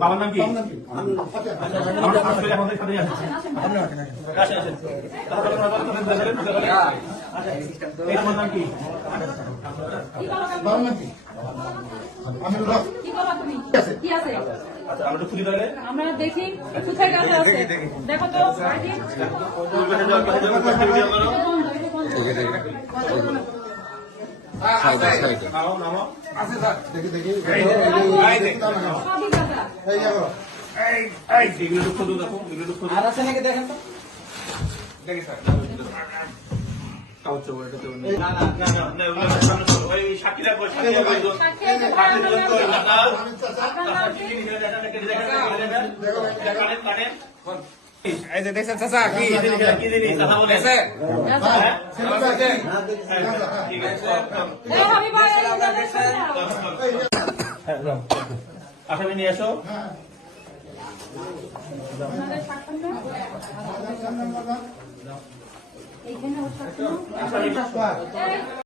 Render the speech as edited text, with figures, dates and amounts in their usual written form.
বাবার নাম কি? আমরা দেখি কোথায় গাছ আছে, দেখো তো দেখেন তো দেখছেন চাচা কি জিনিস কথা বলেছে আসামি নিয়ে এসো। এইখানে